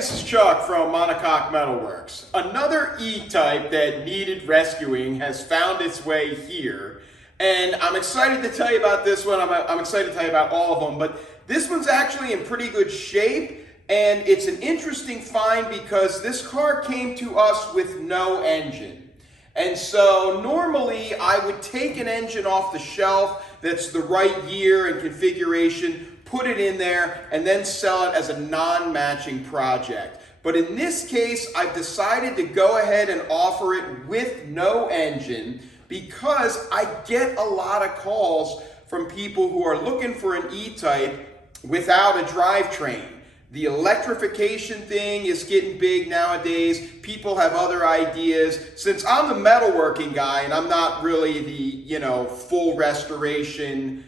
this is Chuck from Monocoque Metalworks. Another E-Type that needed rescuing has found its way here. And I'm excited to tell you about this one. I'm excited to tell you about all of them. But this one's actually in pretty good shape. And it's an interesting find because this car came to us with no engine. And so normally I would take an engine off the shelf that's the right year and configuration, put it in there, and then sell it as a non-matching project. But in this case, I've decided to go ahead and offer it with no engine because I get a lot of calls from people who are looking for an E-Type without a drivetrain. The electrification thing is getting big nowadays. People have other ideas. Since I'm the metalworking guy and I'm not really the, full restoration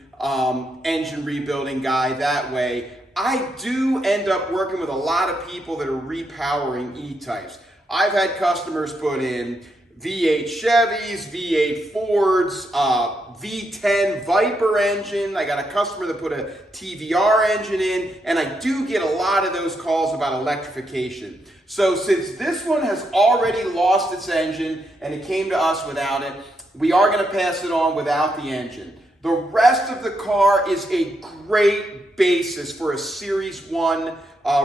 engine rebuilding guy that way, I do end up working with a lot of people that are repowering E-Types. I've had customers put in V8 Chevys, V8 Fords, V10 Viper engine. I got a customer that put a TVR engine in, and I do get a lot of those calls about electrification. So since this one has already lost its engine and it came to us without it, we are going to pass it on without the engine. The rest of the car is a great basis for a Series 1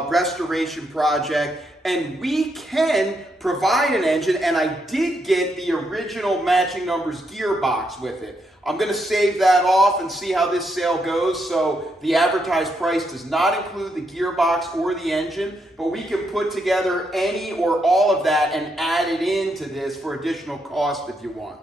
restoration project, and we can provide an engine, and I did get the original matching numbers gearbox with it. I'm going to save that off and see how this sale goes. So the advertised price does not include the gearbox or the engine, but we can put together any or all of that and add it into this for additional cost if you want.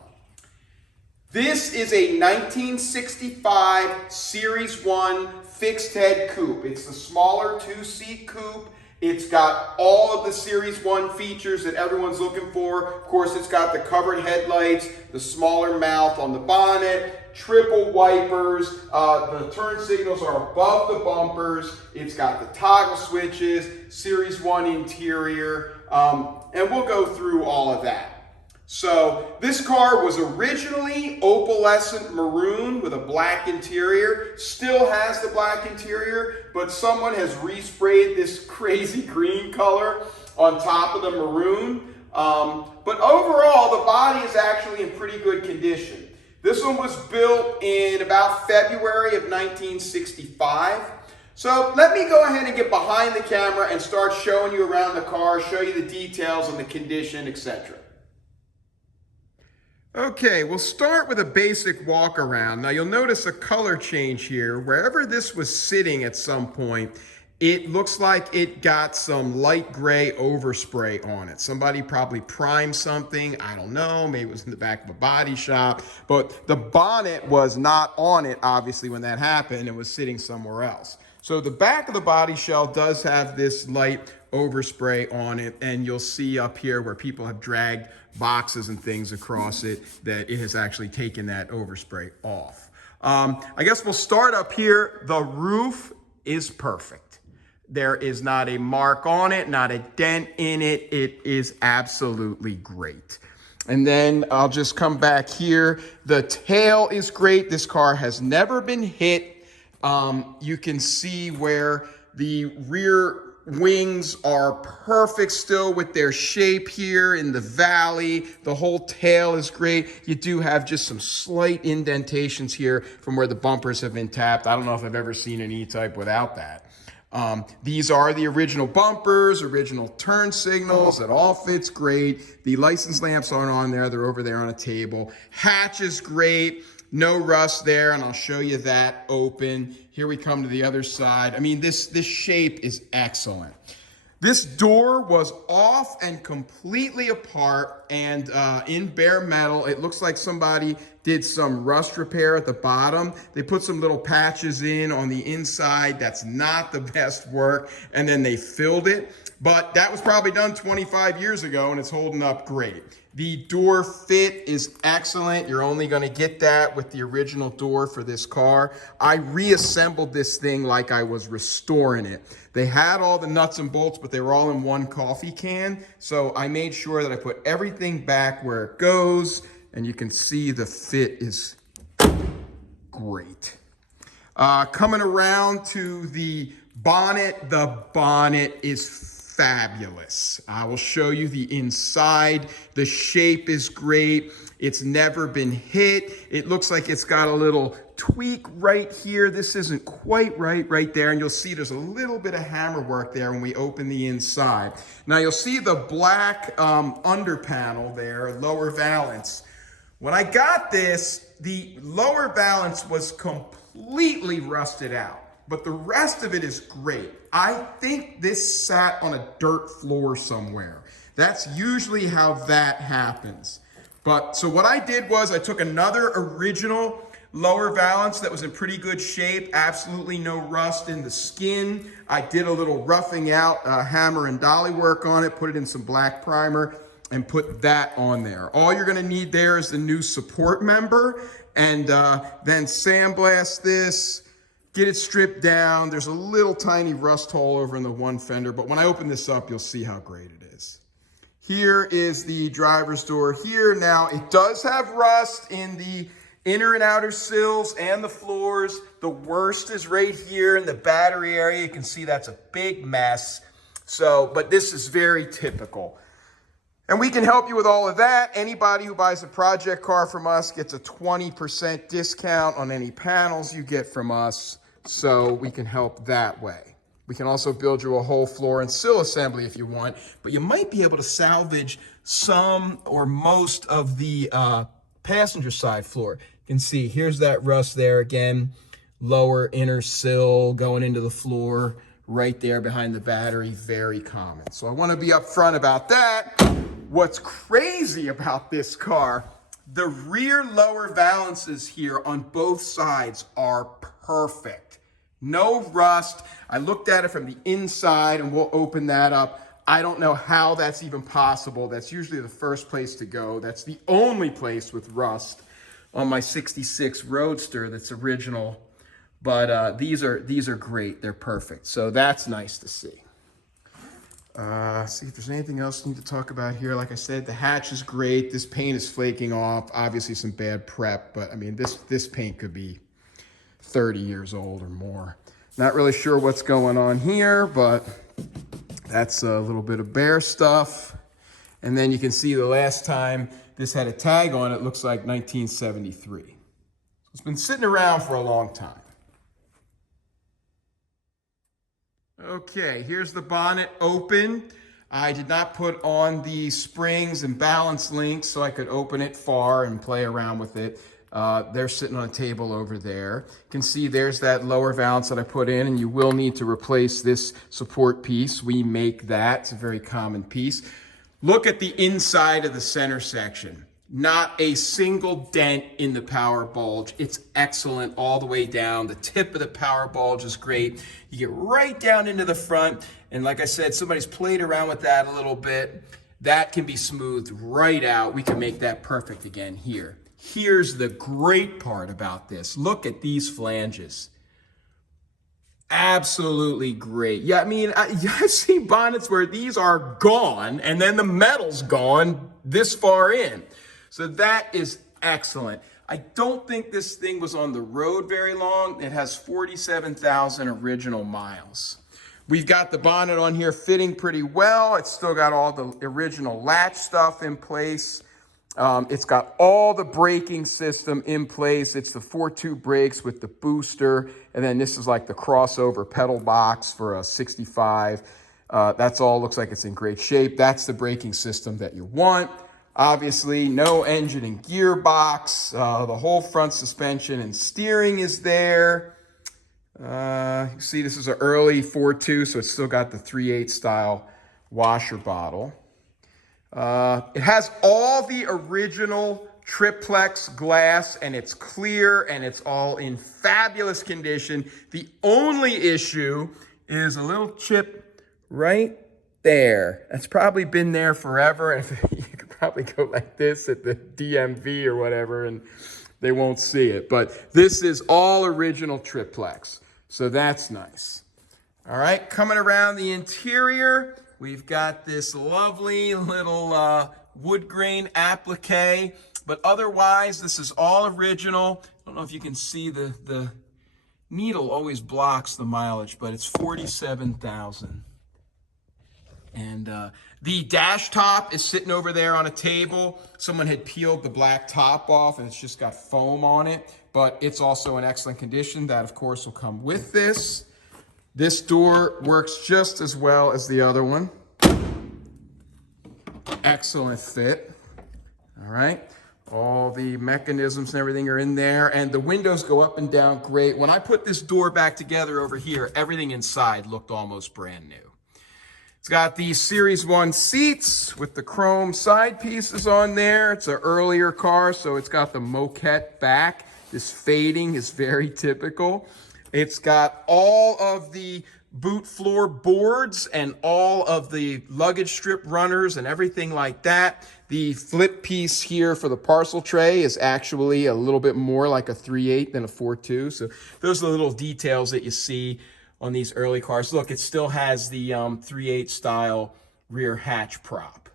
This is a 1965 Series 1 Fixed-Head Coupe. It's the smaller two-seat coupe. It's got all of the Series 1 features that everyone's looking for. Of course, it's got the covered headlights, the smaller mouth on the bonnet, triple wipers. The turn signals are above the bumpers. It's got the toggle switches, Series 1 interior, and we'll go through all of that. So this car was originally Opalescent Maroon with a black interior, still has the black interior, but someone has resprayed this crazy green color on top of the maroon. But overall, the body is actually in pretty good condition. This one was built in about February of 1965. So let me go ahead and get behind the camera and start showing you around the car, show you the details on the condition, etc. Okay, we'll start with a basic walk around. Now you'll notice a color change here. Wherever this was sitting at some point, it looks like it got some light gray overspray on it. Somebody probably primed something, I don't know, maybe it was in the back of a body shop, but the bonnet was not on it, obviously, when that happened. It was sitting somewhere else. So the back of the body shell does have this light overspray on it, and you'll see up here where people have dragged boxes and things across it that it has actually taken that overspray off. I guess we'll start up here. The roof is perfect. There is not a mark on it, not a dent in it. It is absolutely great. And then I'll just come back here. The tail is great. This car has never been hit. You can see where the rear wings are perfect still with their shape here in the valley. The whole tail is great. You do have just some slight indentations here from where the bumpers have been tapped. I don't know if I've ever seen an E-Type without that. These are the original bumpers, original turn signals. It all fits great. The license lamps aren't on there. They're over there on a table. Hatch is great. No rust there, and I'll show you that open. Here we come to the other side. I mean, this shape is excellent. This door was off and completely apart and in bare metal. It looks like somebody did some rust repair at the bottom. They put some little patches in on the inside. That's not the best work. And then they filled it. But that was probably done 25 years ago, and it's holding up great. The door fit is excellent. You're only going to get that with the original door for this car. I reassembled this thing like I was restoring it. They had all the nuts and bolts, but they were all in one coffee can. So I made sure that I put everything back where it goes, and you can see the fit is great. Coming around to the bonnet is fabulous. I will show you the inside. The shape is great. It's never been hit. It looks like it's got a little tweak right here. This isn't quite right there. And you'll see there's a little bit of hammer work there when we open the inside. Now you'll see the black under panel there, lower valance. When I got this, the lower valance was completely rusted out, but the rest of it is great. I think this sat on a dirt floor somewhere. That's usually how that happens. But so what I did was I took another original lower valance that was in pretty good shape, absolutely no rust in the skin. I did a little roughing out, hammer and dolly work on it, put it in some black primer, and put that on there. All you're gonna need there is the new support member, and then sandblast this, get it stripped down. There's a little tiny rust hole over in the one fender, but when I open this up, you'll see how great it is. Here is the driver's door here. Now, it does have rust in the inner and outer sills and the floors. The worst is right here in the battery area. You can see that's a big mess. So, but this is very typical. And we can help you with all of that. Anybody who buys a project car from us gets a 20% discount on any panels you get from us. So we can help that way. We can also build you a whole floor and sill assembly if you want, but you might be able to salvage some or most of the passenger side floor. You can see here's that rust there again, lower inner sill going into the floor right there behind the battery, very common. So I want to be upfront about that. What's crazy about this car, the rear lower valances here on both sides are perfect. No rust. I looked at it from the inside, and we'll open that up. I don't know how that's even possible. That's usually the first place to go. That's the only place with rust on my 66 Roadster that's original. But these are great. They're perfect. So that's nice to see. See if there's anything else I need to talk about here. Like I said, the hatch is great. This paint is flaking off. Obviously some bad prep, but I mean, this paint could be 30 years old or more. Not really sure what's going on here, but that's a little bit of bare stuff. And then you can see the last time this had a tag on it, looks like 1973. It's been sitting around for a long time. Okay, here's the bonnet open. I did not put on the springs and balance links so I could open it far and play around with it. They're sitting on a table over there. You can see there's that lower valance that I put in, and you will need to replace this support piece. We make that. It's a very common piece. Look at the inside of the center section. Not a single dent in the power bulge. It's excellent all the way down. The tip of the power bulge is great. You get right down into the front, and like I said, somebody's played around with that a little bit. That can be smoothed right out. We can make that perfect again here. Here's the great part about this. Look at these flanges. Absolutely great. Yeah, I mean, I've seen bonnets where these are gone and then the metal's gone this far in. So that is excellent. I don't think this thing was on the road very long. It has 47,000 original miles. We've got the bonnet on here fitting pretty well. It's still got all the original latch stuff in place. It's got all the braking system in place. It's the 4.2 brakes with the booster. And then this is like the crossover pedal box for a 65. That's all looks like it's in great shape. That's the braking system that you want. Obviously, no engine and gearbox. The whole front suspension and steering is there. You see this is an early 4.2, so it's still got the 3.8 style washer bottle. It has all the original triplex glass, and it's clear, and it's all in fabulous condition. The only issue is a little chip right there. That's probably been there forever. And you could probably go like this at the DMV or whatever, and they won't see it. But this is all original triplex, so that's nice. All right, coming around the interior, we've got this lovely little wood grain applique, but otherwise this is all original. I don't know if you can see the needle always blocks the mileage, but it's 47,000. And the dash top is sitting over there on a table. Someone had peeled the black top off and it's just got foam on it, but it's also in excellent condition. That, of course, will come with this. This door works just as well as the other one. Excellent fit. All right. All the mechanisms and everything are in there, and the windows go up and down great. When I put this door back together over here, everything inside looked almost brand new. It's got the Series 1 seats with the chrome side pieces on there. It's an earlier car, so it's got the moquette back. This fading is very typical. It's got all of the boot floor boards and all of the luggage strip runners and everything like that. The flip piece here for the parcel tray is actually a little bit more like a 3/8 than a 4/2. So those are the little details that you see on these early cars. Look, it still has the 3/8 style rear hatch prop.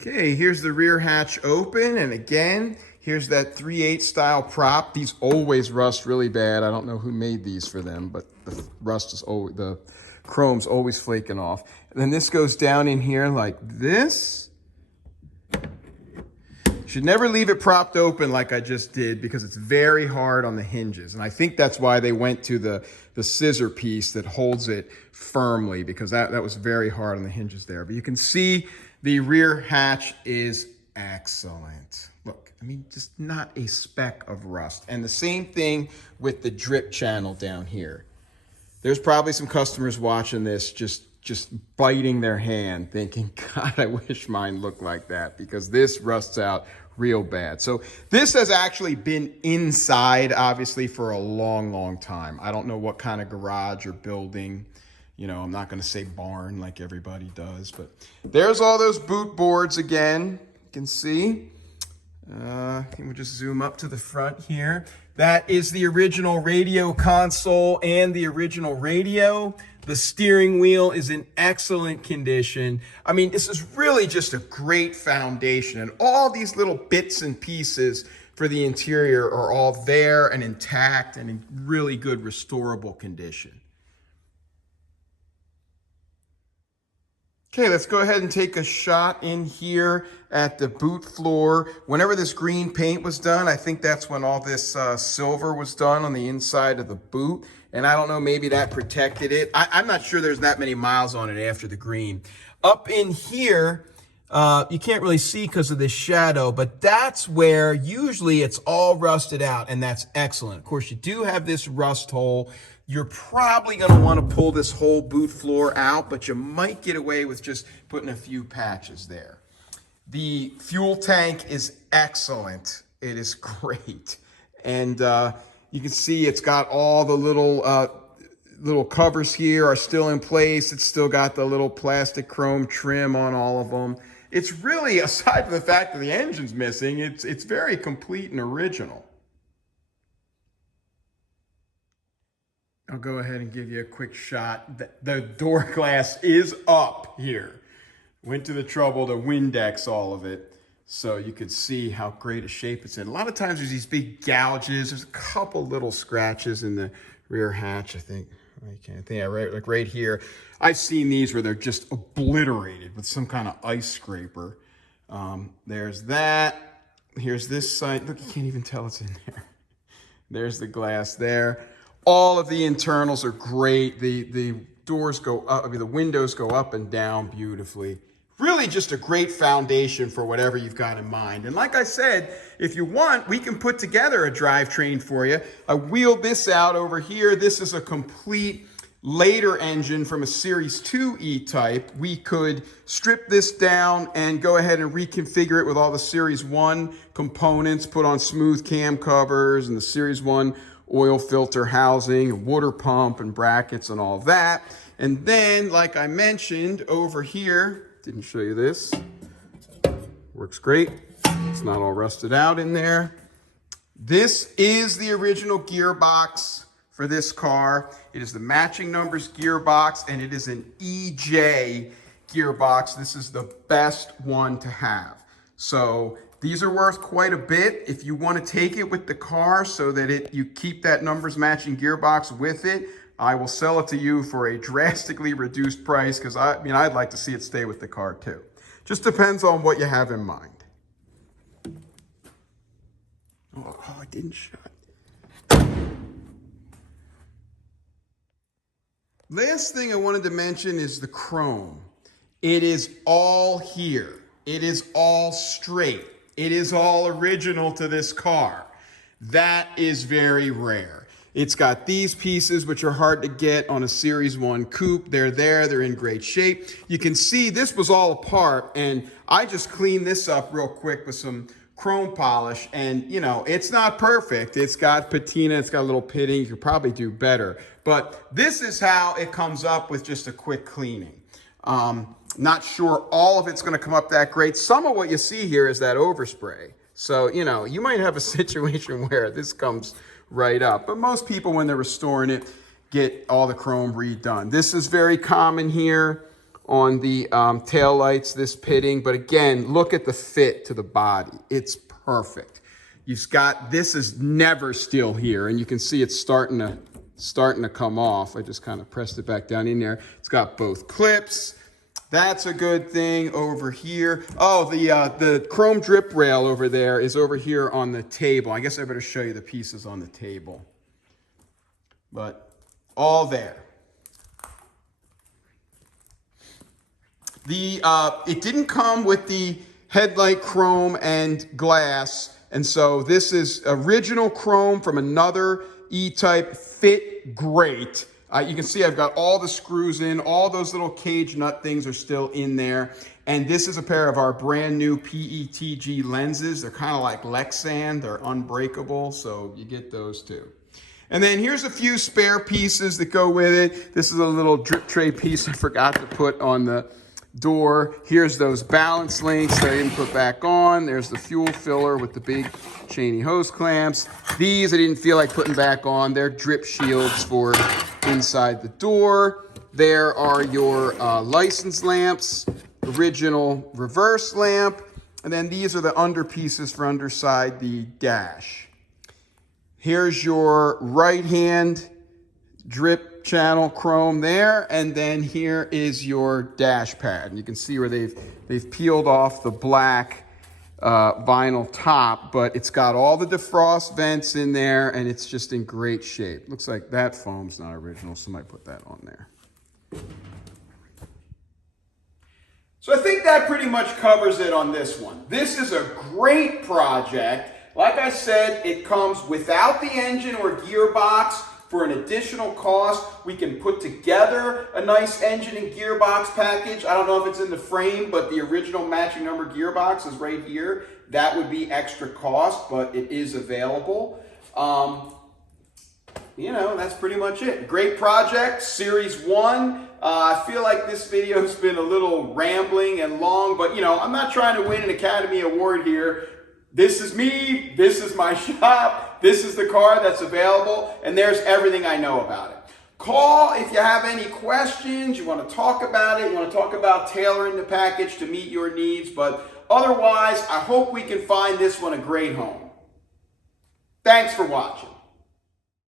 Okay, here's the rear hatch open, and again, here's that 3/8 style prop. These always rust really bad. I don't know who made these for them, but the rust is always, the chrome's always flaking off. And then this goes down in here like this. Should never leave it propped open like I just did because it's very hard on the hinges. And I think that's why they went to the scissor piece that holds it firmly, because that was very hard on the hinges there. But you can see the rear hatch is excellent. Look, I mean, just not a speck of rust. And the same thing with the drip channel down here. There's probably some customers watching this just biting their hand thinking, God, I wish mine looked like that, because this rusts out real bad. So this has actually been inside, obviously, for a long, long time. I don't know what kind of garage or building. You know, I'm not going to say barn like everybody does, but there's all those boot boards again. You can see. We'll just zoom up to the front here. That is the original radio console and the original radio. The steering wheel is in excellent condition. I mean, this is really just a great foundation, and all these little bits and pieces for the interior are all there and intact and in really good restorable condition. Okay, let's go ahead and take a shot in here at the boot floor. Whenever this green paint was done, I think that's when all this silver was done on the inside of the boot. And I don't know, maybe that protected it. I'm not sure there's that many miles on it after the green. Up in here, you can't really see because of this shadow, but that's where usually it's all rusted out, and that's excellent. Of course, you do have this rust hole. You're probably going to want to pull this whole boot floor out, but you might get away with just putting a few patches there. The fuel tank is excellent. It is great. And you can see it's got all the little covers here are still in place. It's still got the little plastic chrome trim on all of them. It's really, aside from the fact that the engine's missing, it's very complete and original. I'll go ahead and give you a quick shot. The door glass is up here. Went to the trouble to Windex all of it so you could see how great a shape it's in. A lot of times there's these big gouges. There's a couple little scratches in the rear hatch, I think. Right here. I've seen these where they're just obliterated with some kind of ice scraper. There's that. Here's this side. Look, you can't even tell it's in there. There's the glass there. All of the internals are great. The doors go up, I mean, the windows go up and down beautifully. Really just a great foundation for whatever you've got in mind. And like I said, if you want, we can put together a drivetrain for you. I wheeled this out over here. This is a complete later engine from a Series 2 E-Type. We could strip this down and go ahead and reconfigure it with all the Series 1 components, put on smooth cam covers and the Series 1 oil filter housing, water pump and brackets and all that. And then, like I mentioned over here, didn't show you this, works great. It's not all rusted out in there. This is the original gearbox for this car. It is the matching numbers gearbox, and it is an EJ gearbox. This is the best one to have. So these are worth quite a bit. If you want to take it with the car so that you keep that numbers matching gearbox with it, I will sell it to you for a drastically reduced price because I'd like to see it stay with the car too. Just depends on what you have in mind. Oh, it didn't shut. Last thing I wanted to mention is the chrome. It is all here. It is all straight. It is all original to this car. That is very rare. It's got these pieces, which are hard to get on a Series 1 coupe. They're there, they're in great shape. You can see this was all apart, and I just cleaned this up real quick with some chrome polish, and you know, it's not perfect. It's got patina, it's got a little pitting. You could probably do better, but this is how it comes up with just a quick cleaning. Not sure all of it's gonna come up that great. Some of what you see here is that overspray. So, you know, you might have a situation where this comes right up, but most people, when they're restoring it, get all the chrome redone. This is very common here on the tail lights, this pitting, but again, look at the fit to the body. It's perfect. You've got, this is never still here, and you can see it's starting to come off. I just kind of pressed it back down in there. It's got both clips. That's a good thing over here. Oh, the chrome drip rail over there is over here on the table. I guess I better show you the pieces on the table. But all there. It didn't come with the headlight chrome and glass, and so this is original chrome from another E-Type, fit great. You can see I've got all the screws in, all those little cage nut things are still in there. And this is a pair of our brand new PETG lenses. They're kind of like Lexan, they're unbreakable, so you get those too. And then here's a few spare pieces that go with it. This is a little drip tray piece I forgot to put on the door. Here's those balance links that I didn't put back on. There's the fuel filler with the big Cheney hose clamps. These I didn't feel like putting back on. They're drip shields for inside the door. There are your license lamps, original reverse lamp, and then these are the under pieces for underside the dash. Here's your right hand drip channel chrome there, and then here is your dash pad. And you can see where they've peeled off the black vinyl top, but it's got all the defrost vents in there, and it's just in great shape. Looks like that foam's not original, so I might put that on there. So I think that pretty much covers it on this one. This is a great project. Like I said, it comes without the engine or gearbox. For an additional cost, we can put together a nice engine and gearbox package. I don't know if it's in the frame, but the original matching number gearbox is right here. That would be extra cost, but it is available. You know, that's pretty much it. Great project, Series 1. I feel like this video has been a little rambling and long, but you know, I'm not trying to win an Academy Award here. This is me, this is my shop, this is the car that's available, and there's everything I know about it. Call if you have any questions, you want to talk about it, you want to talk about tailoring the package to meet your needs, but otherwise, I hope we can find this one a great home. Thanks for watching.